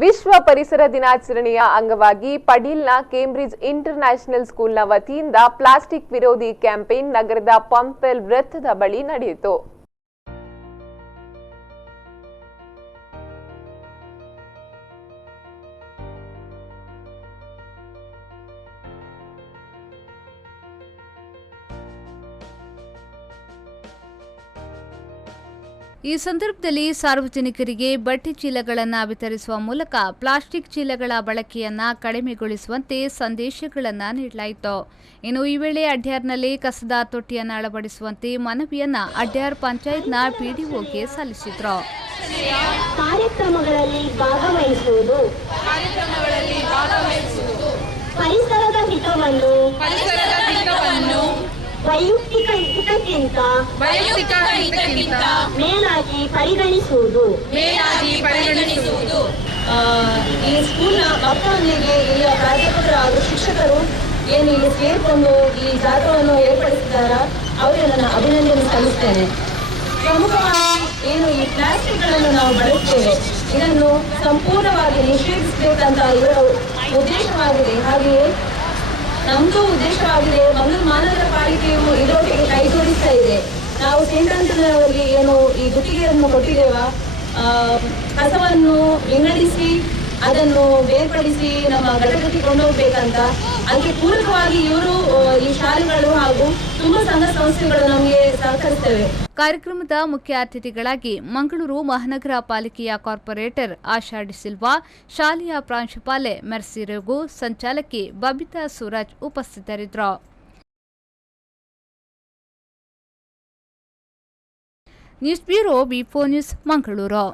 ವಿಶ್ವ ಪರಿಸರ ದಿನಾಚರಣೆಯ ಅಂಗವಾಗಿ ಪಡೀಲ್ನ ಕೇಂಬ್ರಿಡ್ಜ್ ಇಂಟರ್ನ್ಯಾಷನಲ್ ಸ್ಕೂಲ್ನ ವತಿಯಿಂದ ಪ್ಲಾಸ್ಟಿಕ್ ವಿರೋಧಿ ಕ್ಯಾಂಪೇನ್ ನಗರದ ಪಂಪೆಲ್ ವೃತ್ತದ ಬಳಿ ನಡೆಯಿತು. ಈ ಸಂದರ್ಭದಲ್ಲಿ ಸಾರ್ವಜನಿಕರಿಗೆ ಬಟ್ಟೆ ಚೀಲಗಳನ್ನು ವಿತರಿಸುವ ಮೂಲಕ ಪ್ಲಾಸ್ಟಿಕ್ ಚೀಲಗಳ ಬಳಕೆಯನ್ನು ಕಡಿಮೆಗೊಳಿಸುವಂತೆ ಸಂದೇಶಗಳನ್ನು ನೀಡಲಾಯಿತು. ಇನ್ನು ಈ ವೇಳೆ ಅಡ್ಯಾರ್ನಲ್ಲಿ ಕಸದ ತೊಟ್ಟಿಯನ್ನು ಅಳವಡಿಸುವಂತೆ ಮನವಿಯನ್ನು ಅಡ್ಯಾರ್ ಪಂಚಾಯತ್ನ ಪಿಡಿಒಗೆ ಸಲ್ಲಿಸಿದರು. ಕಾರ್ಯಕ್ರಮಗಳಲ್ಲಿ ಭಾಗವಹಿಸುವುದು ಪರಿಸರದ ಹಿತವನ್ನು ವೈಯಕ್ತಿಕ ಹಿತಕ್ಕಿಂತ ಮೇಲಾಗಿ ಪರಿಗಣಿಸುವುದು. ಈ ಸ್ಕೂಲ್ನ ಮಕ್ಕಳೊಂದಿಗೆ ಇಲ್ಲಿಯ ಪ್ರಾಧ್ಯಾಪಕರು ಹಾಗೂ ಶಿಕ್ಷಕರು ಏನು ಇಲ್ಲಿ ಸೇರಿಕೊಂಡು ಈ ಜಾಥಾವನ್ನು ಏರ್ಪಡಿಸಿದ್ದಾರ ಅವರಿಗೆ ನನ್ನ ಅಭಿನಂದನೆ ಸಲ್ಲಿಸ್ತೇನೆ. ಪ್ರಮುಖವಾಗಿ ಏನು ಈ ಪ್ಲಾಸ್ಟಿಕ್ಗಳನ್ನು ನಾವು ಬಳಸ್ತೇವೆ ಇದನ್ನು ಸಂಪೂರ್ಣವಾಗಿ ನಿಷೇಧಿಸಬೇಕಂತ ಇವರ ಉದ್ದೇಶವಾಗಿದೆ. ಹಾಗೆಯೇ ನಮ್ಮದು ಉದ್ದೇಶವಾಗಿದೆ. ಮಂಗಳೂರು ಮಹಾನಗರ ಪಾಲಿಕೆಯು ಇದರೊಟ್ಟಿಗೆ ಕೈಜೋಡಿಸ್ತಾ ಇದೆ. ನಾವು ಸೇಂದ್ರಾಂತರವರಿಗೆ ಏನು ಈ ಗುತ್ತಿಗೆಯನ್ನು ಕೊಟ್ಟಿದ್ದೇವೆ, ಕಸವನ್ನು ವಿಂಗಡಿಸಿ ಅದನ್ನು ಬೇರ್ಪಡಿಸಿ ನಮ್ಮ ಘಟಕಕ್ಕೆ ಕೊಂಡೋಗ್ಬೇಕಂತ. ಅದಕ್ಕೆ ಪೂರಕವಾಗಿ ಇವರು ಈ ಶಾಲೆಗಳು ಹಾಗೂ ತುಂಬಾ ಸಂಘ ಸಂಸ್ಥೆಗಳು ನಮಗೆ ಸಹಕರಿಸ್ತೇವೆ. ಕಾರ್ಯಕ್ರಮದ ಮುಖ್ಯ ಅತಿಥಿಗಳಾಗಿ ಮಂಗಳೂರು ಮಹಾನಗರ ಪಾಲಿಕೆಯ ಕಾರ್ಪೊರೇಟರ್ ಆಶಾ ಡಿಸಿಲ್ವಾ, ಶಾಲೆಯ ಪ್ರಾಂಶುಪಾಲೆ ಮೆರ್ಸಿ ರಘು, ಸಂಚಾಲಕಿ ಬಬಿತಾ ಸೂರಜ್ ಉಪಸ್ಥಿತರಿದ್ದರು. ನ್ಯೂಸ್ ಬ್ಯೂರೋ ವಿ4 ನ್ಯೂಸ್ ಮಂಗಳೂರು.